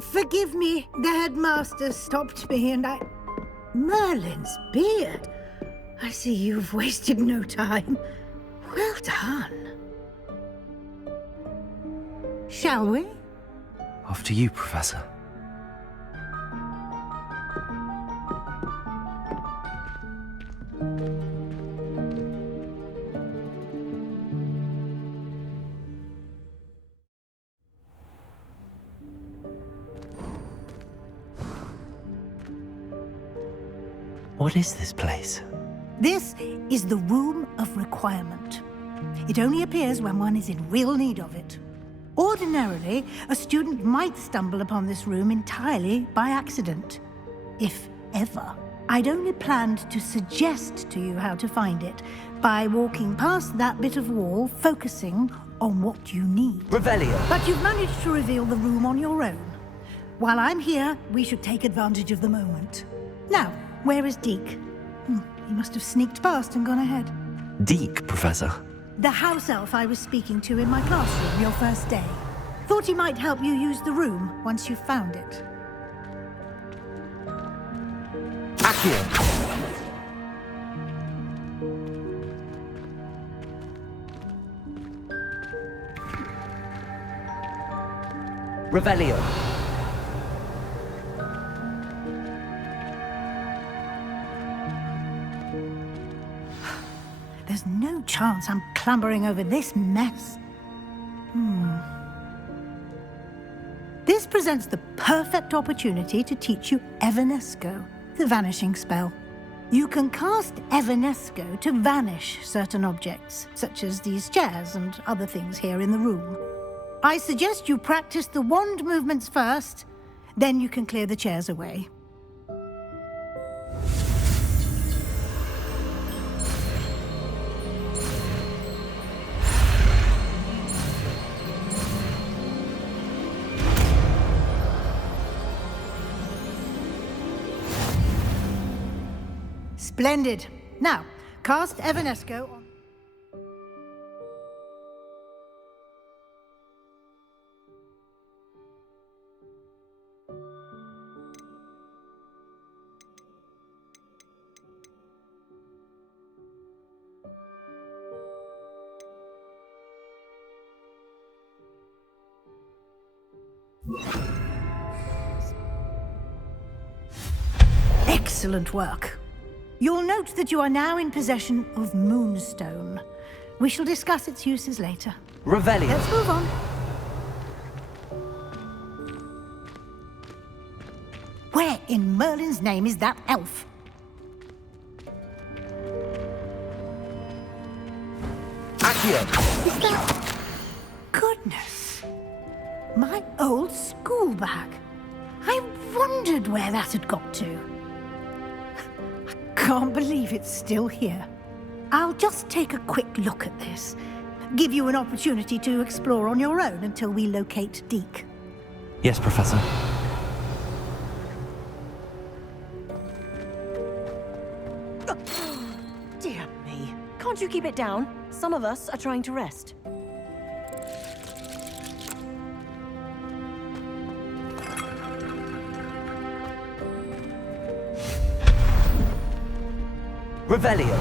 Forgive me. The headmaster stopped me and I... Merlin's beard. I see you've wasted no time. Well done. Shall we? After you, Professor. What is this place? This is the Room of Requirement. It only appears when one is in real need of it. Ordinarily, a student might stumble upon this room entirely by accident, if ever. I'd only planned to suggest to you how to find it by walking past that bit of wall, focusing on what you need. Revelio! But you've managed to reveal the room on your own. While I'm here, we should take advantage of the moment. Now, where is Deke? He must have sneaked past and gone ahead. Deke, Professor. The house elf I was speaking to in my classroom your first day. Thought he might help you use the room once you found it. Accio! Revelio! There's no chance I'm clambering over this mess. This presents the perfect opportunity to teach you Evanesco, the vanishing spell. You can cast Evanesco to vanish certain objects, such as these chairs and other things here in the room. I suggest you practice the wand movements first, then you can clear the chairs away. Splendid. Now, cast Evanesco on... Excellent work. You'll note that you are now in possession of Moonstone. We shall discuss its uses later. Revelio! Let's move on. Where in Merlin's name is that elf? Accio! Is that... Goodness. My old school bag. I wondered where that had got to. Can't believe it's still here. I'll just take a quick look at this. Give you an opportunity to explore on your own until we locate Deke. Yes, Professor. Dear me. Can't you keep it down? Some of us are trying to rest. Revelio!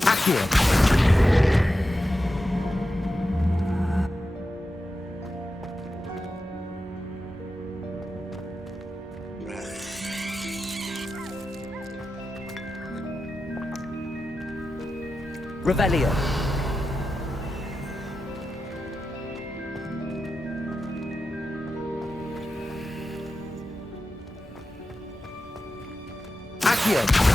Accio! Revelio! Accio!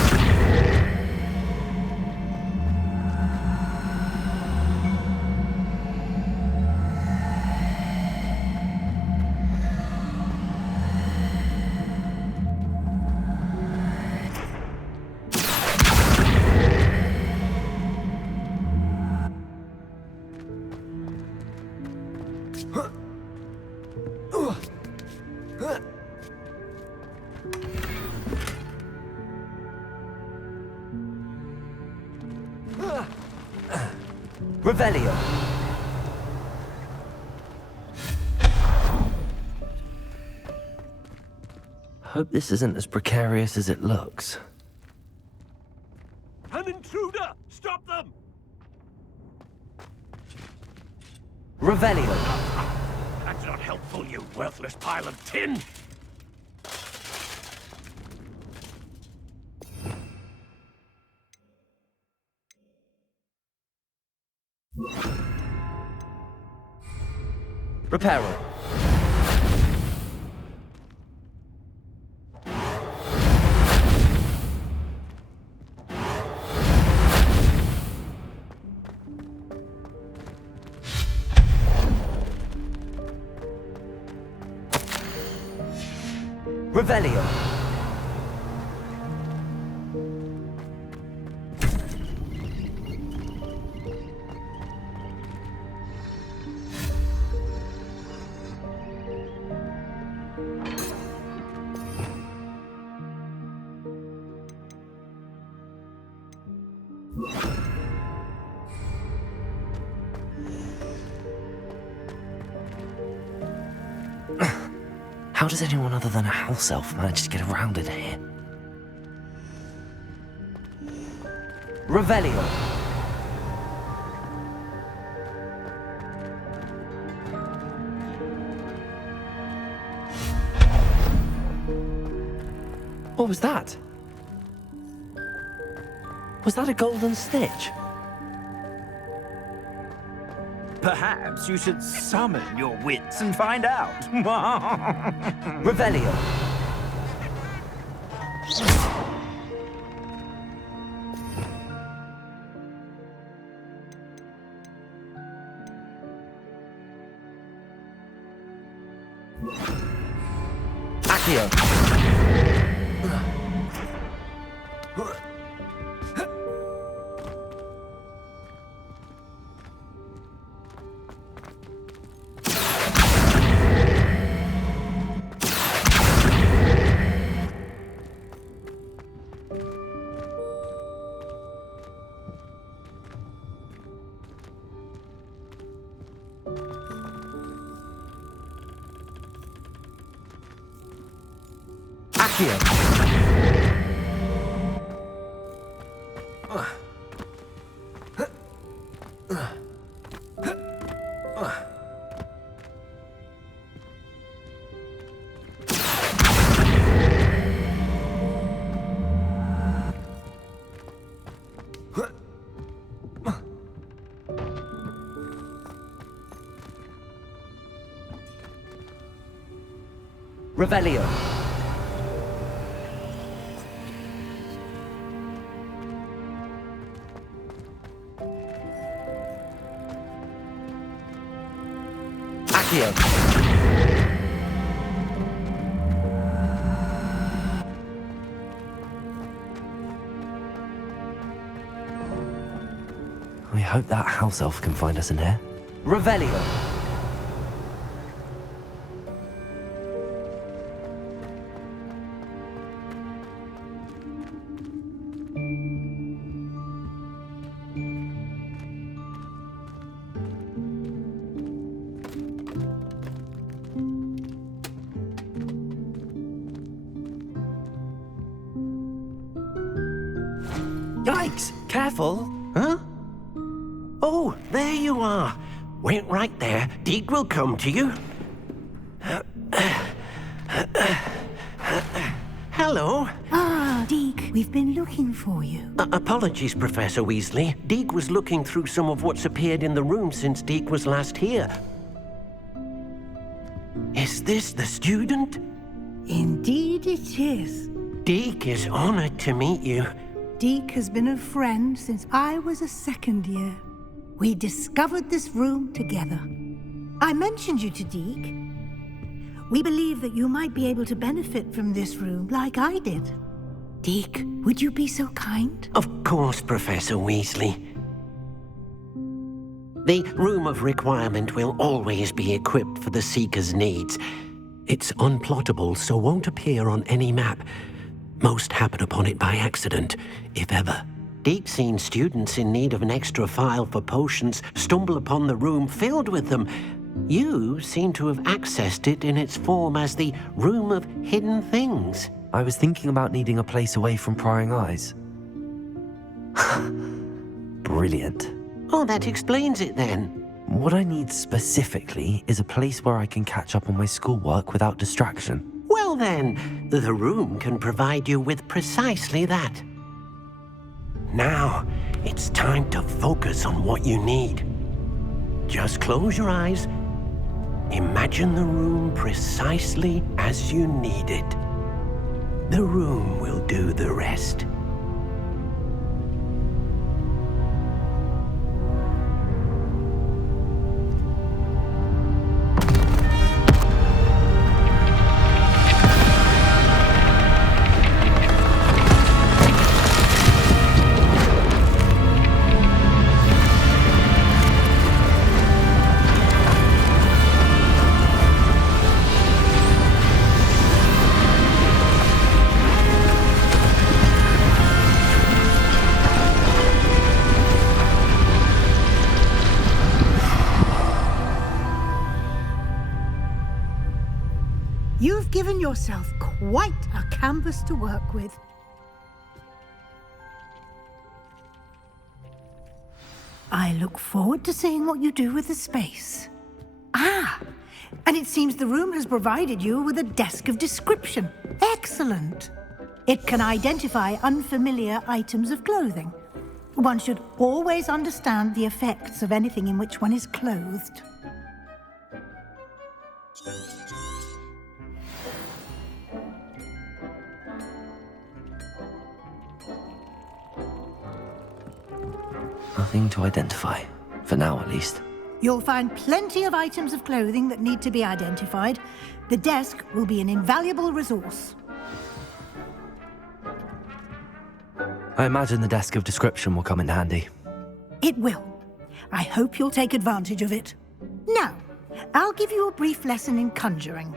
Revelio. Hope this isn't as precarious as it looks. An intruder! Stop them! Revelio. That's not helpful, you worthless pile of tin! Reparo. Revelio. How does anyone other than a house elf manage to get around in here? Revelio. What was that? Was that a golden stitch? Perhaps you should summon your wits and find out. Revelio. Accio. Accio. Revelio. Accio. We hope that house elf can find us in here. Revelio. Yikes! Careful! Huh? Oh, there you are. Wait right there. Deke will come to you. Hello. Ah, Deke, we've been looking for you. Apologies, Professor Weasley. Deke was looking through some of what's appeared in the room since Deke was last here. Is this the student? Indeed it is. Deke is honored to meet you. Deke has been a friend since I was a second year. We discovered this room together. I mentioned you to Deke. We believe that you might be able to benefit from this room like I did. Deke, would you be so kind? Of course, Professor Weasley. The Room of Requirement will always be equipped for the Seeker's needs. It's unplottable, so won't appear on any map. Most happen upon it by accident, if ever. Deek's seen students in need of an extra file for potions stumble upon the room filled with them. You seem to have accessed it in its form as the Room of Hidden Things. I was thinking about needing a place away from prying eyes. Brilliant. Oh, that explains it then. What I need specifically is a place where I can catch up on my schoolwork without distraction. Well then, the room can provide you with precisely that. Now, it's time to focus on what you need. Just close your eyes. Imagine the room precisely as you need it. The room will do the rest. You've given yourself quite a canvas to work with. I look forward to seeing what you do with the space. Ah, and it seems the room has provided you with a desk of description. Excellent. It can identify unfamiliar items of clothing. One should always understand the effects of anything in which one is clothed. Nothing to identify, for now at least. You'll find plenty of items of clothing that need to be identified. The desk will be an invaluable resource. I imagine the desk of description will come in handy. It will. I hope you'll take advantage of it. Now, I'll give you a brief lesson in conjuring.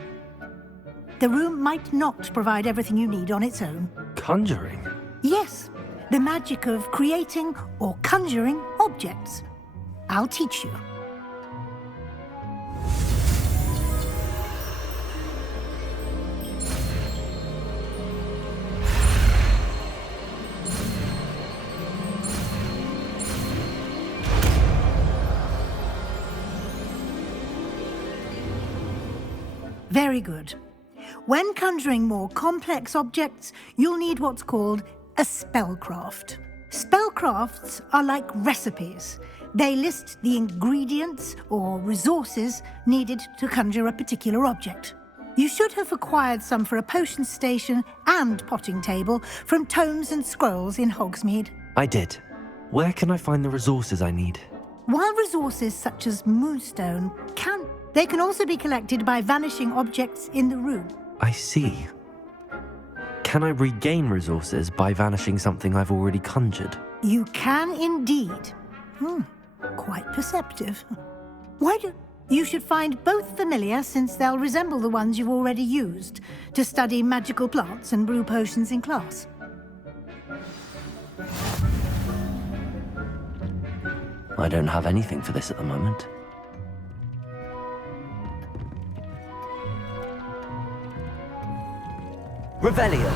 The room might not provide everything you need on its own. Conjuring? Yes, the magic of creating or conjuring objects. I'll teach you. Very good. When conjuring more complex objects, you'll need what's called a spellcraft. Spellcrafts are like recipes. They list the ingredients or resources needed to conjure a particular object. You should have acquired some for a potion station and potting table from tomes and scrolls in Hogsmeade. I did. Where can I find the resources I need? While resources such as moonstone they can also be collected by vanishing objects in the room. I see. Can I regain resources by vanishing something I've already conjured? You can indeed. Quite perceptive. You should find both familiar, since they'll resemble the ones you've already used to study magical plants and brew potions in class. I don't have anything for this at the moment. Revelio.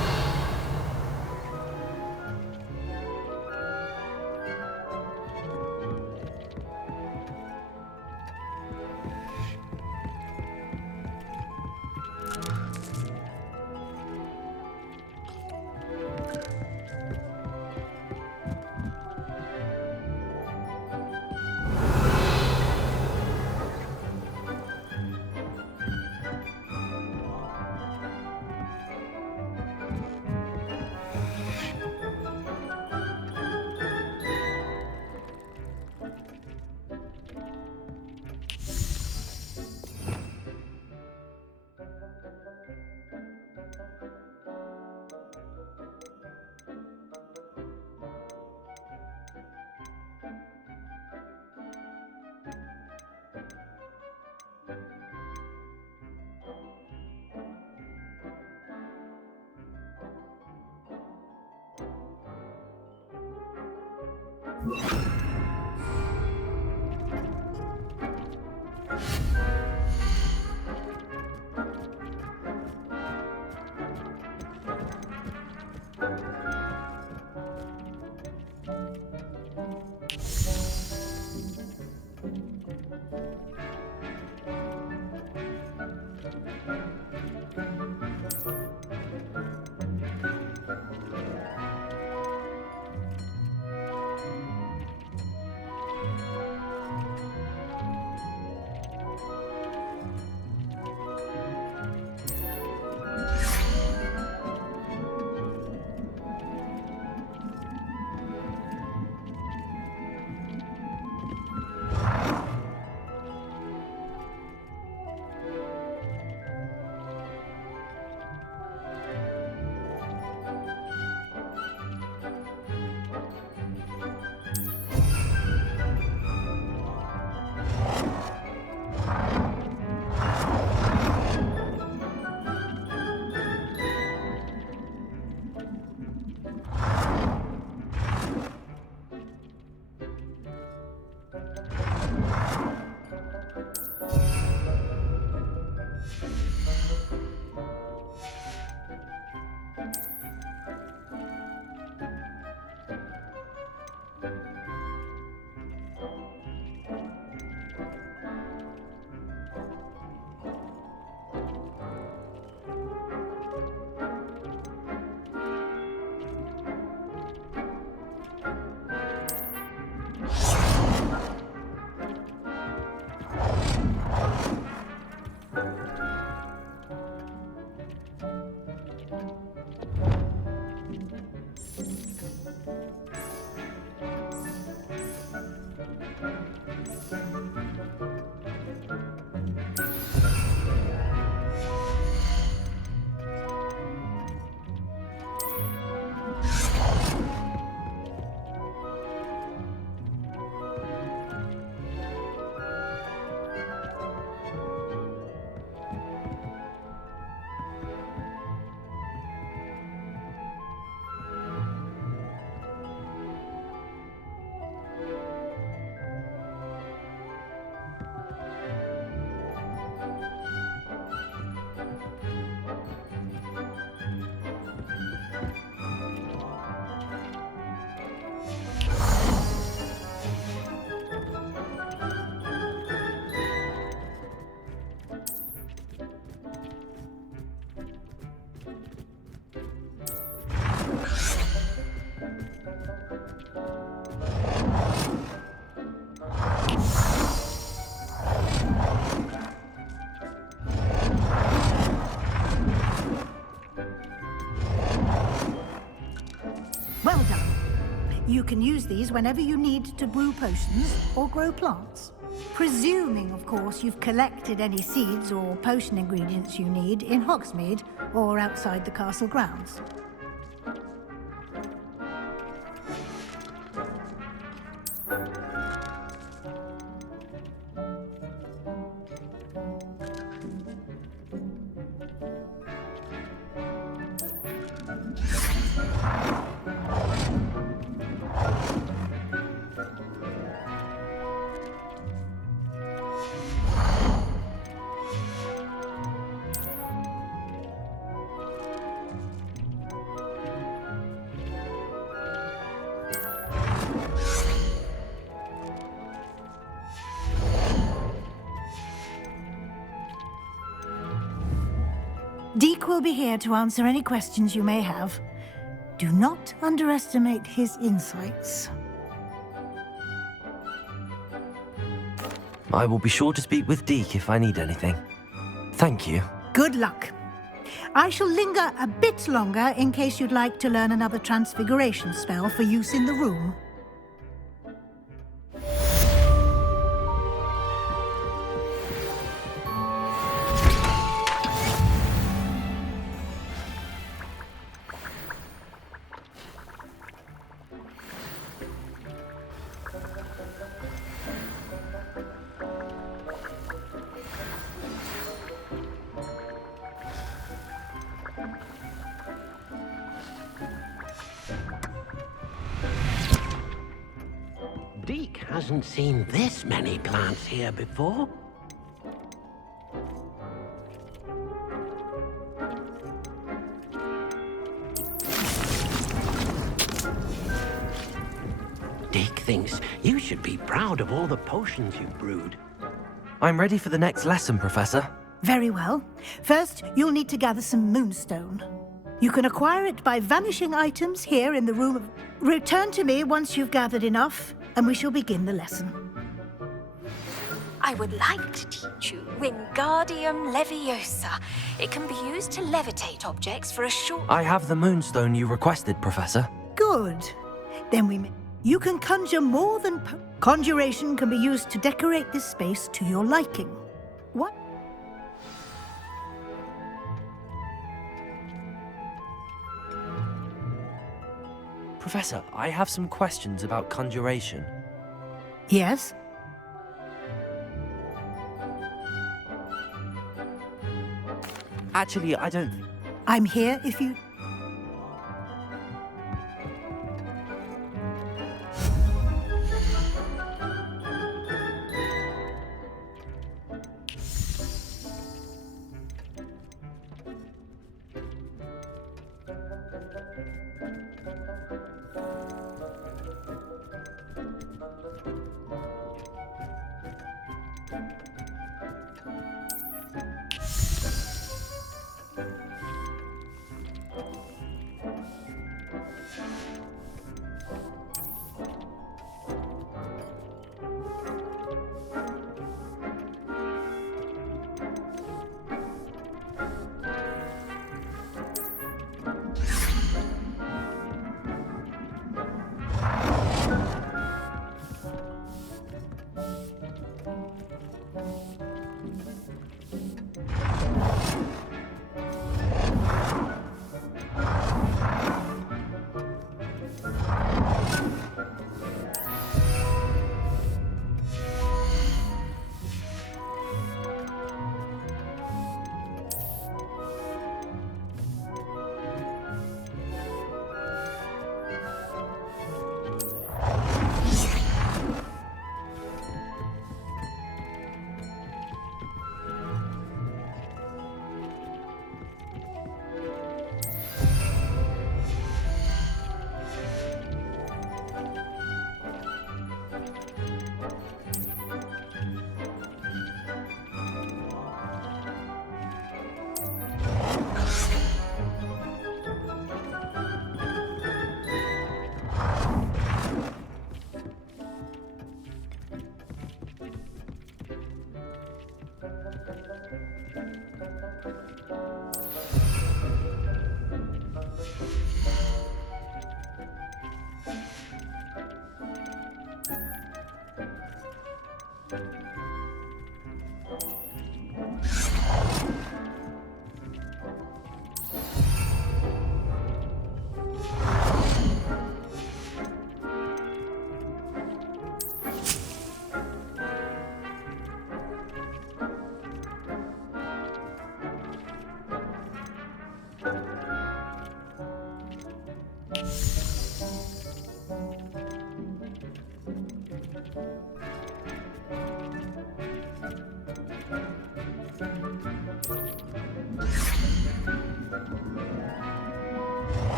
Well done. You can use these whenever you need to brew potions or grow plants. Presuming, of course, you've collected any seeds or potion ingredients you need in Hogsmeade or outside the castle grounds. Deke will be here to answer any questions you may have. Do not underestimate his insights. I will be sure to speak with Deke if I need anything. Thank you. Good luck. I shall linger a bit longer in case you'd like to learn another transfiguration spell for use in the room. hasn't seen this many plants here before. Dick thinks you should be proud of all the potions you've brewed. I'm ready for the next lesson, Professor. Very well. First, you'll need to gather some moonstone. You can acquire it by vanishing items here in the room of... Return to me once you've gathered enough, and we shall begin the lesson. I would like to teach you Wingardium Leviosa. It can be used to levitate objects for a short... I have the moonstone you requested, Professor. Good. Then we may... You can conjure more than... Conjuration can be used to decorate this space to your liking. What? Professor, I have some questions about conjuration. Yes? Actually, I don't... I'm here if you...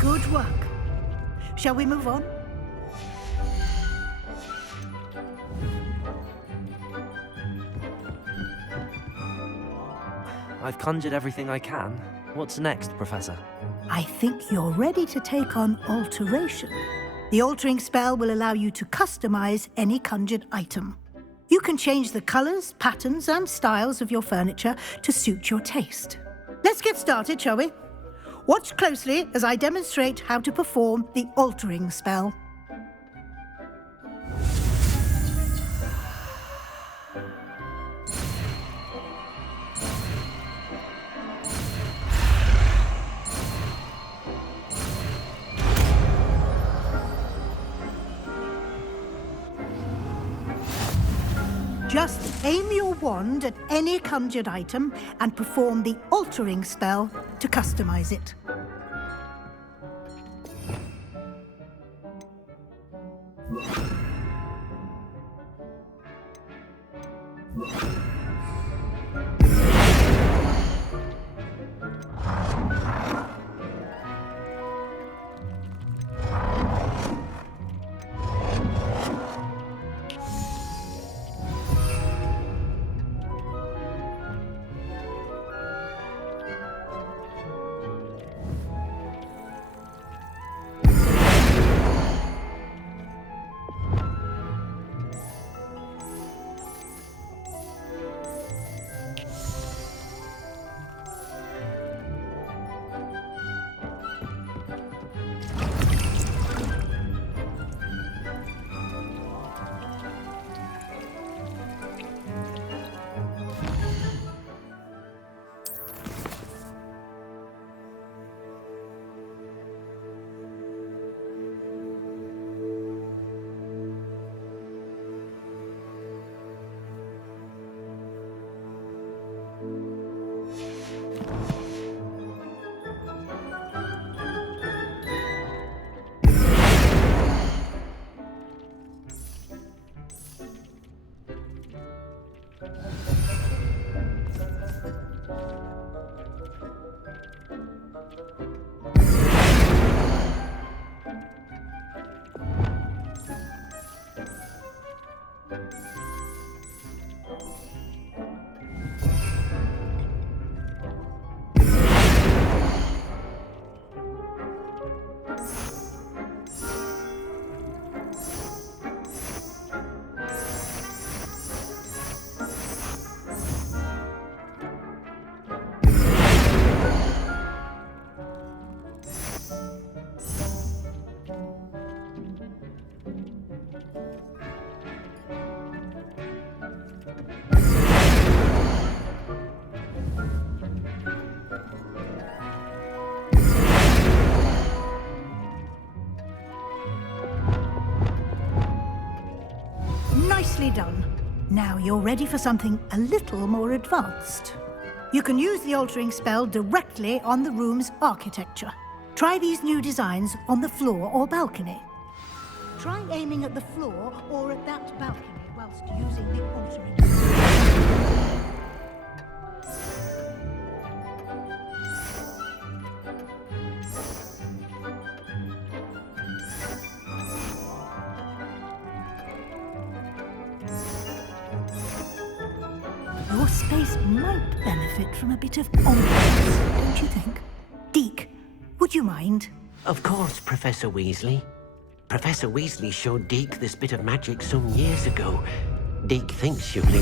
Good work. Shall we move on? I've conjured everything I can. What's next, Professor? I think you're ready to take on alteration. The altering spell will allow you to customize any conjured item. You can change the colors, patterns, and styles of your furniture to suit your taste. Let's get started, shall we? Watch closely as I demonstrate how to perform the altering spell. Just aim your wand at any conjured item and perform the altering spell to customize it. Nicely done. Now you're ready for something a little more advanced. You can use the altering spell directly on the room's architecture. Try these new designs on the floor or balcony. Try aiming at the floor or at that balcony whilst using the altering spell. Your space might benefit from a bit of ambience, don't you think? Deke, would you mind? Of course, Professor Weasley. Professor Weasley showed Deke this bit of magic some years ago. Deke thinks you'll enjoy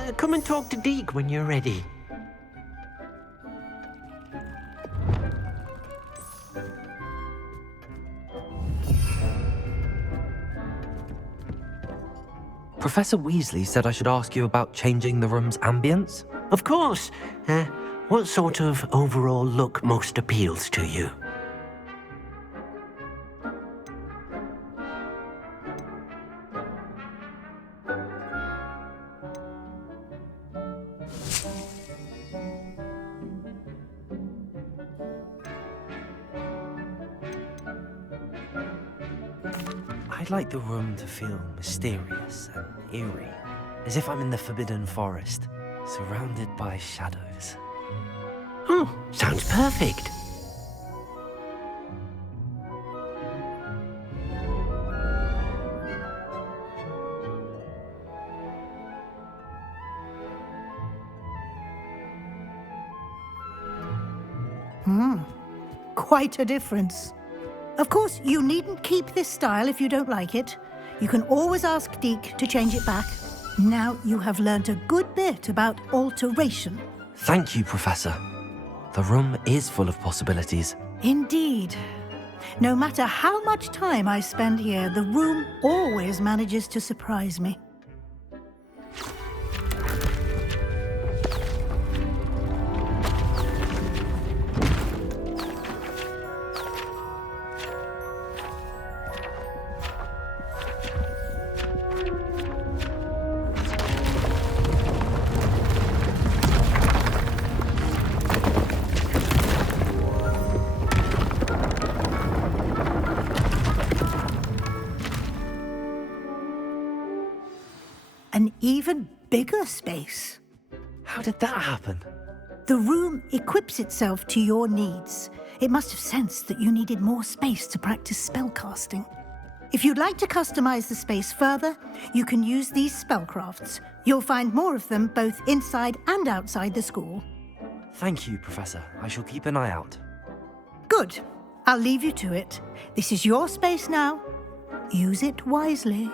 it. Come and talk to Deke when you're ready. Professor Weasley said I should ask you about changing the room's ambience? Of course. What sort of overall look most appeals to you? I'd like the room to feel mysterious and eerie, as if I'm in the Forbidden Forest, surrounded by shadows. Oh, sounds perfect. quite a difference. Of course, you needn't keep this style if you don't like it. You can always ask Deke to change it back. Now you have learnt a good bit about alteration. Thank you, Professor. The room is full of possibilities. Indeed. No matter how much time I spend here, the room always manages to surprise me. An even bigger space. How did that happen? The room equips itself to your needs. It must have sensed that you needed more space to practice spellcasting. If you'd like to customize the space further, you can use these spellcrafts. You'll find more of them both inside and outside the school. Thank you, Professor. I shall keep an eye out. Good. I'll leave you to it. This is your space now. Use it wisely.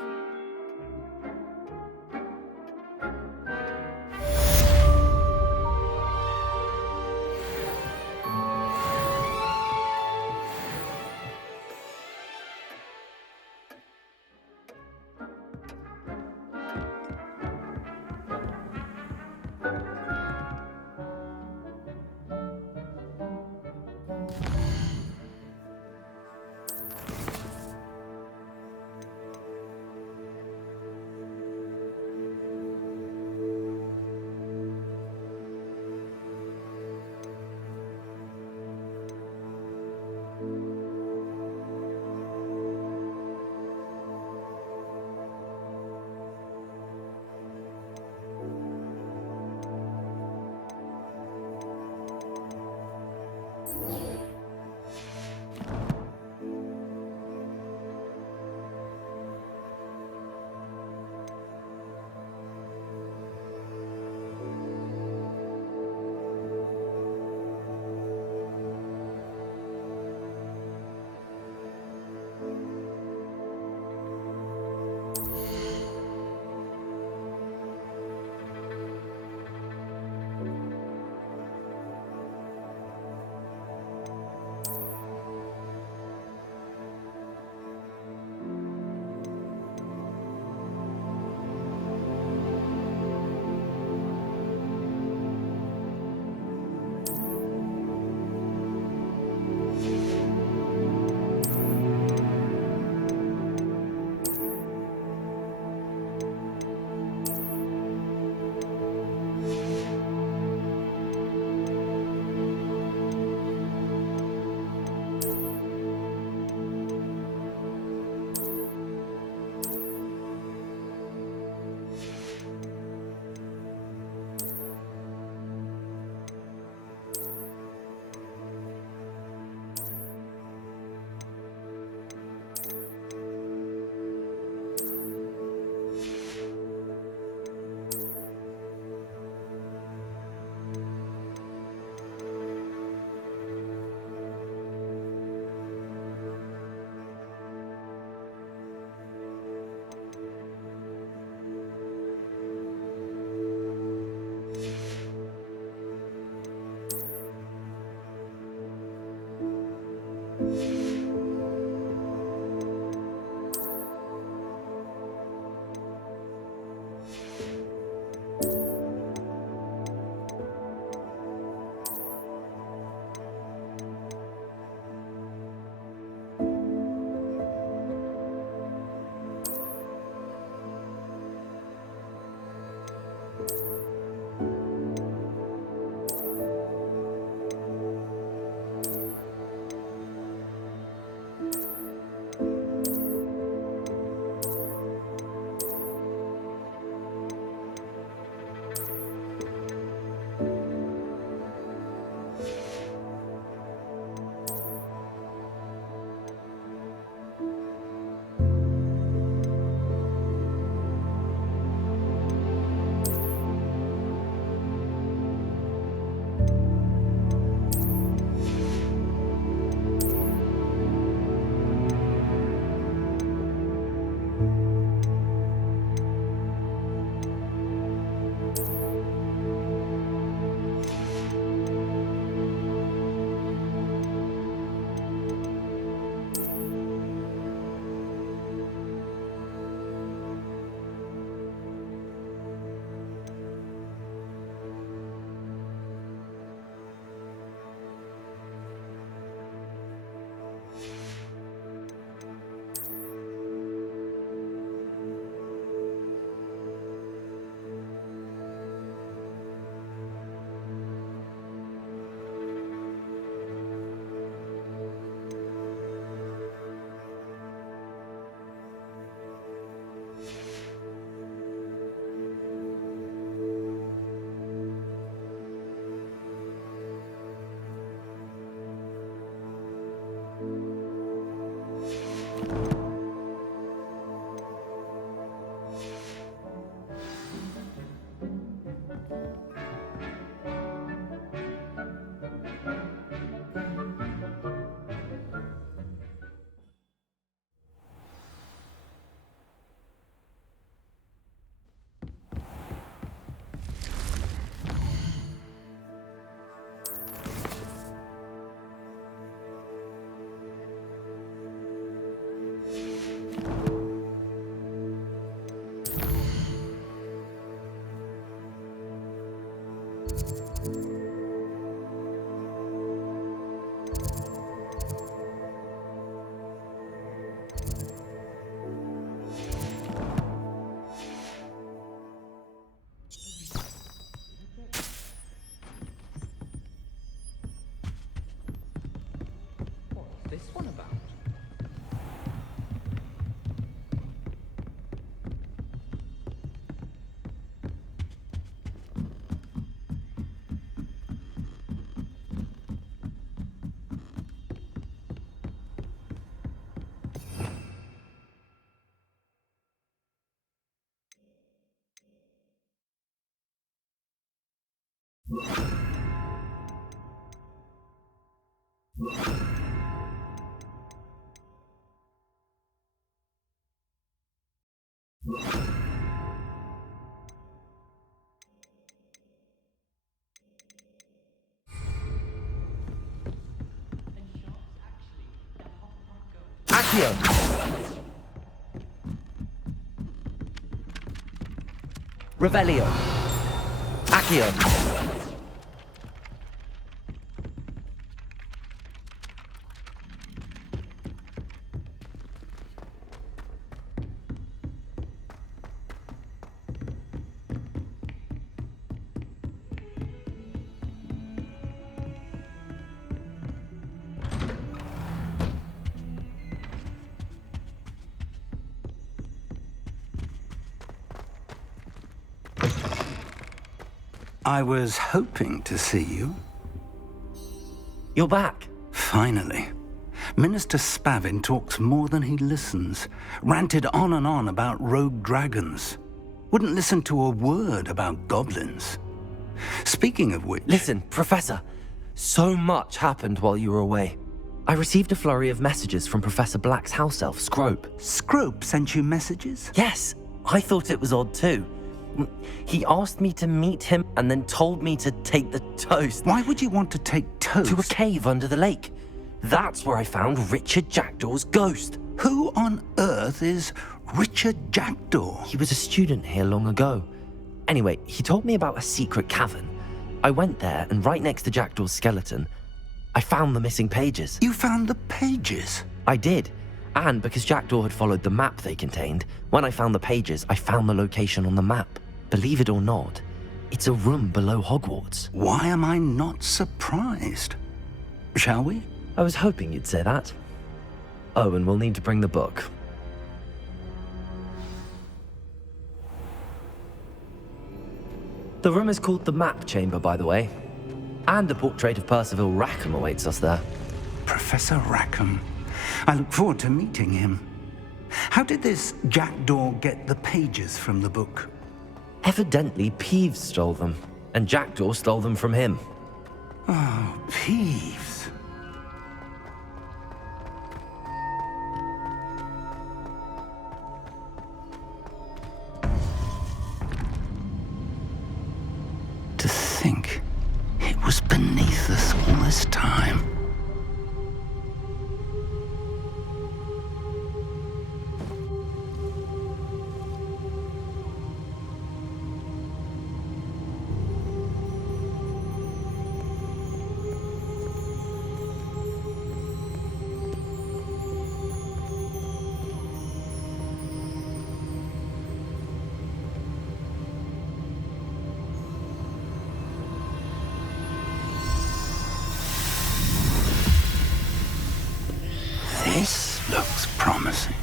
this one about? Accio! Revelio! Accio! I was hoping to see you. You're back. Finally. Minister Spavin talks more than he listens. Ranted on and on about rogue dragons. Wouldn't listen to a word about goblins. Speaking of which... Listen, Professor. So much happened while you were away. I received a flurry of messages from Professor Black's house elf, Scrope. Scrope sent you messages? Yes, I thought it was odd too. He asked me to meet him and then told me to take the toast. Why would you want to take toast? To a cave under the lake. That's where I found Richard Jackdaw's ghost. Who on earth is Richard Jackdaw? He was a student here long ago. Anyway, he told me about a secret cavern. I went there, and right next to Jackdaw's skeleton, I found the missing pages. You found the pages? I did. And because Jackdaw had followed the map they contained, when I found the pages, I found the location on the map. Believe it or not, it's a room below Hogwarts. Why am I not surprised? Shall we? I was hoping you'd say that. Oh, and we'll need to bring the book. The room is called the Map Chamber, by the way. And a portrait of Percival Rackham awaits us there. Professor Rackham. I look forward to meeting him. How did this Jackdaw get the pages from the book? Evidently, Peeves stole them, and Jackdaw stole them from him. Oh, Peeves. To think it was beneath us all this time. This looks promising.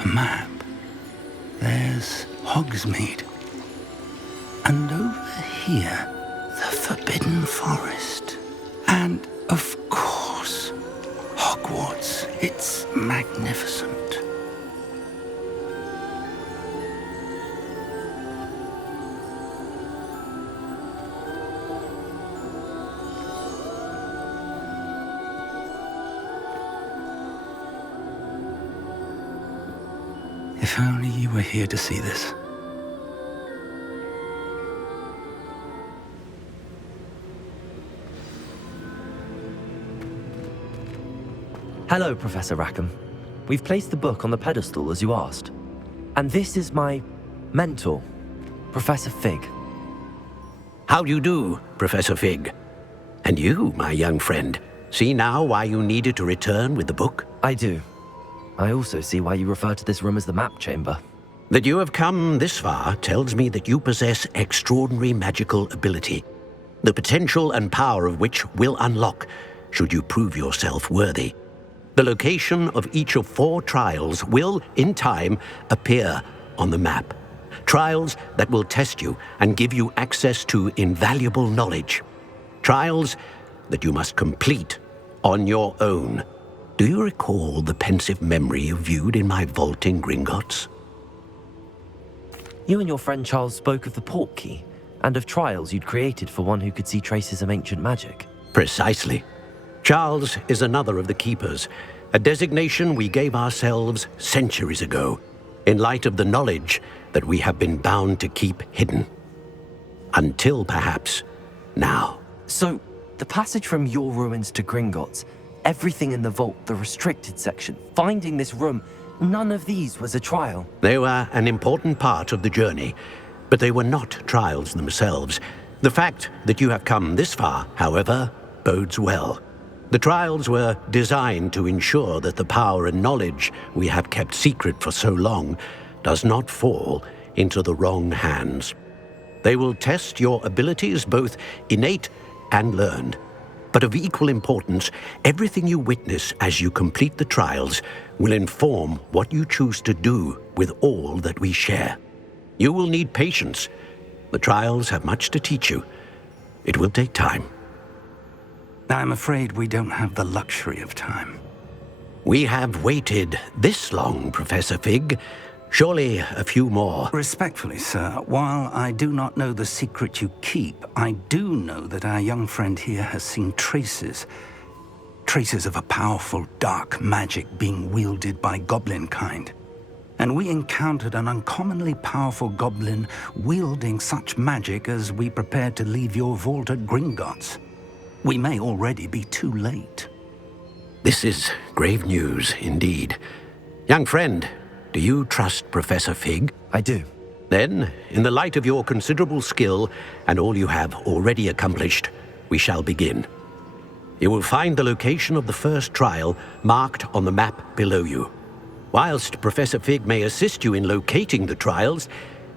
A map. There's Hogsmeade. And over here, the Forbidden Forest. And, of course, Hogwarts. It's magnificent. If only you were here to see this. Hello, Professor Rackham. We've placed the book on the pedestal as you asked. And this is my mentor, Professor Fig. How do you do, Professor Fig? And you, my young friend, see now why you needed to return with the book? I do. I also see why you refer to this room as the map chamber. That you have come this far tells me that you possess extraordinary magical ability, the potential and power of which will unlock should you prove yourself worthy. The location of each of 4 trials will, in time, appear on the map. Trials that will test you and give you access to invaluable knowledge. Trials that you must complete on your own. Do you recall the pensive memory you viewed in my vault in Gringotts? You and your friend Charles spoke of the port key and of trials you'd created for one who could see traces of ancient magic. Precisely. Charles is another of the Keepers, a designation we gave ourselves centuries ago, in light of the knowledge that we have been bound to keep hidden. Until perhaps now. So, the passage from your ruins to Gringotts, everything in the vault, the restricted section, finding this room, none of these was a trial. They were an important part of the journey, but they were not trials themselves. The fact that you have come this far, however, bodes well. The trials were designed to ensure that the power and knowledge we have kept secret for so long does not fall into the wrong hands. They will test your abilities, both innate and learned. But of equal importance, everything you witness as you complete the trials will inform what you choose to do with all that we share. You will need patience. The trials have much to teach you. It will take time. I'm afraid we don't have the luxury of time. We have waited this long, Professor Fig. Surely a few more. Respectfully, sir, while I do not know the secret you keep, I do know that our young friend here has seen traces of a powerful dark magic being wielded by goblin kind. And we encountered an uncommonly powerful goblin wielding such magic as we prepared to leave your vault at Gringotts. We may already be too late. This is grave news indeed. Young friend, do you trust Professor Fig? I do. Then, in the light of your considerable skill and all you have already accomplished, we shall begin. You will find the location of the first trial marked on the map below you. Whilst Professor Fig may assist you in locating the trials,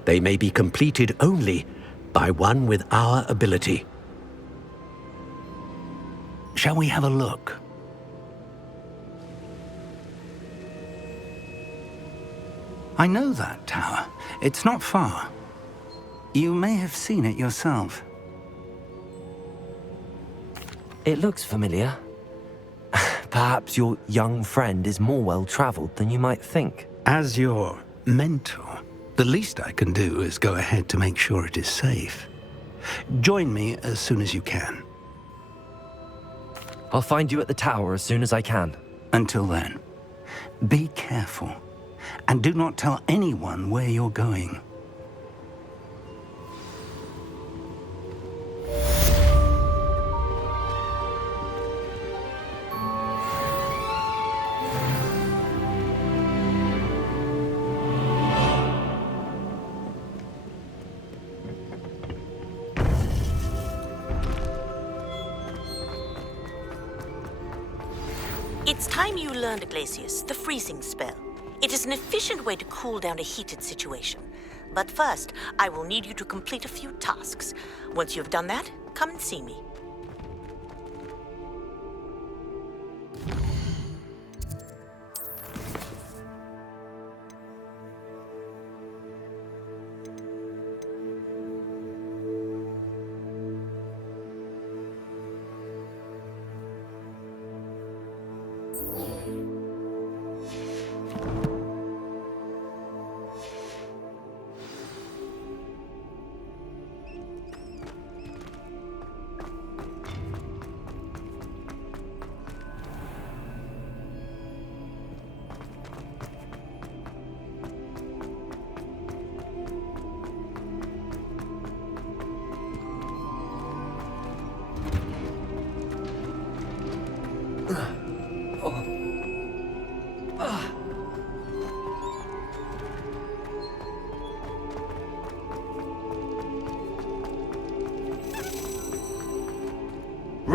they may be completed only by one with our ability. Shall we have a look? I know that tower. It's not far. You may have seen it yourself. It looks familiar. Perhaps your young friend is more well-traveled than you might think. As your mentor, the least I can do is go ahead to make sure it is safe. Join me as soon as you can. I'll find you at the tower as soon as I can. Until then, be careful, and do not tell anyone where you're going. It's time you learned, Glacius, the freezing spell. It is an efficient way to cool down a heated situation. But first, I will need you to complete a few tasks. Once you have done that, come and see me.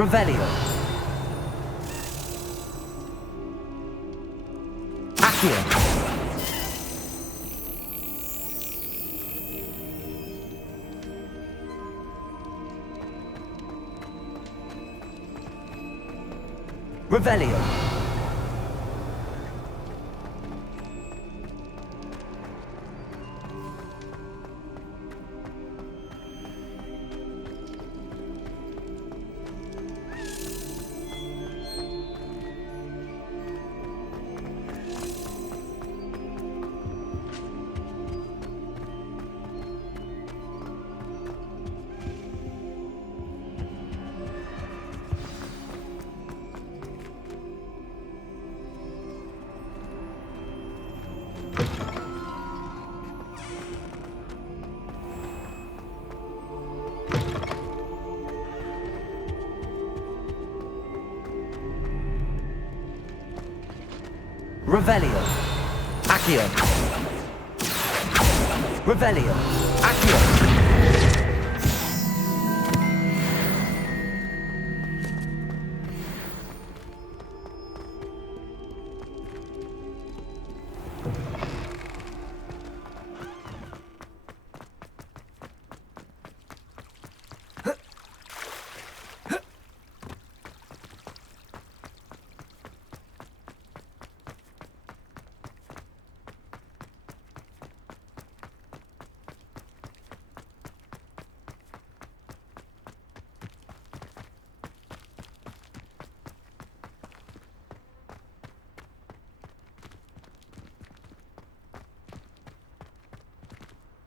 Revelio. Accio. Revelio. Revelio. Accio. Revelio. Accio.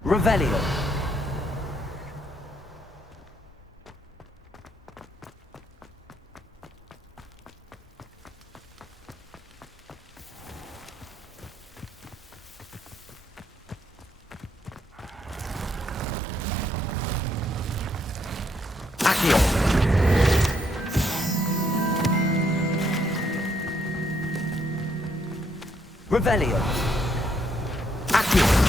Revelio. Accio. Revelio. Accio.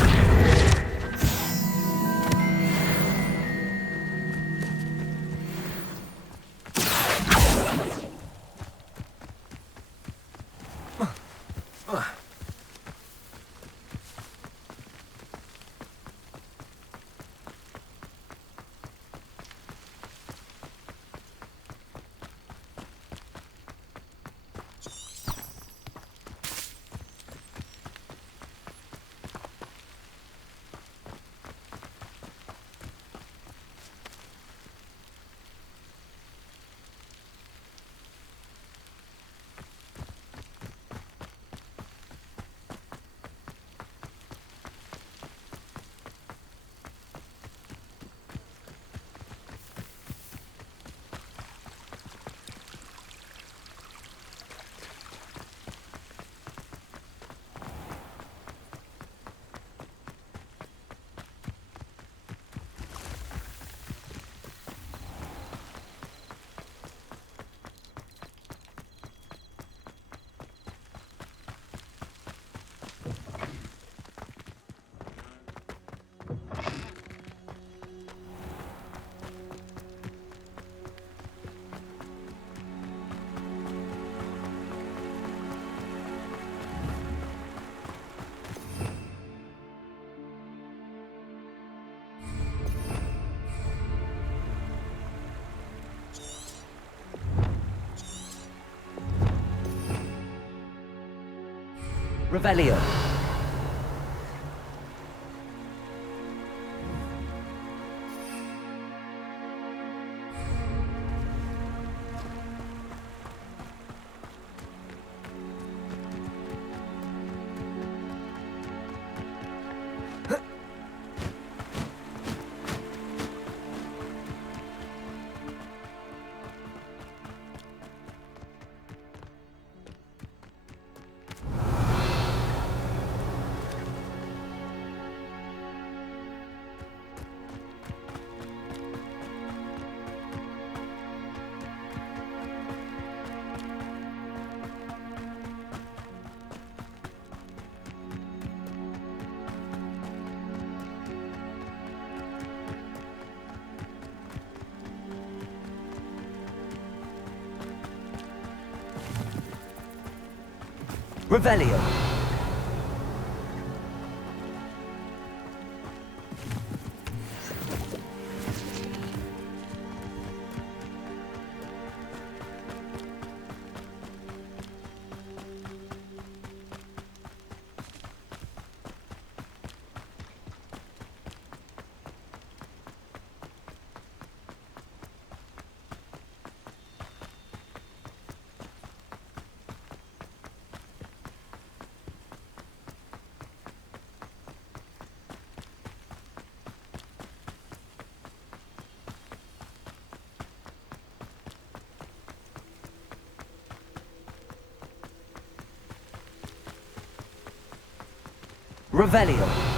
Revelio. Revelio. Revelio.